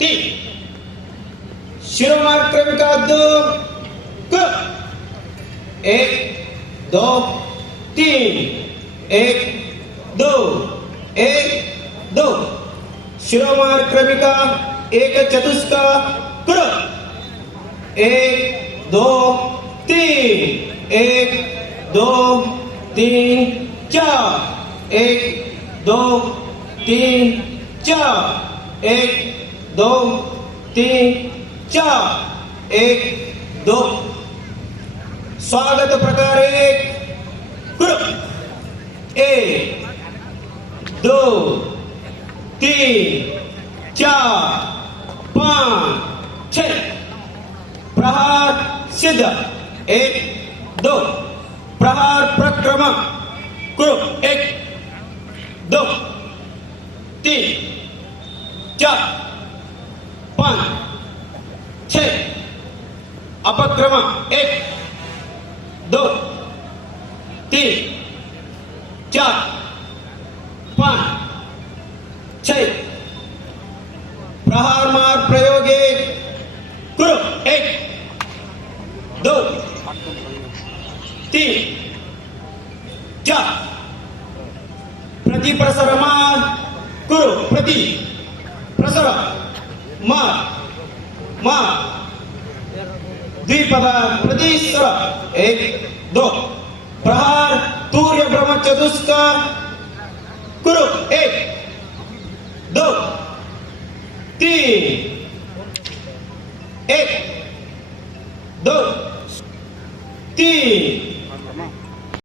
T शिरोमार्ग Cremica 2 क 1 2 3 1 2 1 2 शिरोमार्ग क्रमिका 1 चतुष्का कुर 1 2 3 1 2 3 4 1 2 3 4 1 2 3 4 1 2 स्वागत प्रकार 1 कुर 1 2 3 4 5 6 प्रहार सिद्ध 1 2 प्रहार प्रक्रम कुरु 1 2 3 4 5 6 अपक्रम 1 2 3 4 5 6 प्रहार मार्ग प्रयोग 1 कुरु 1 2 3 4 प्रति प्रसर मार्ग कुरु प्रति प्रसर मार्ग द्विपद प्रति सर 1 2 प्रहार तूर्य ब्रह्म चतुष्का कुरु 1 2 3 1 2 3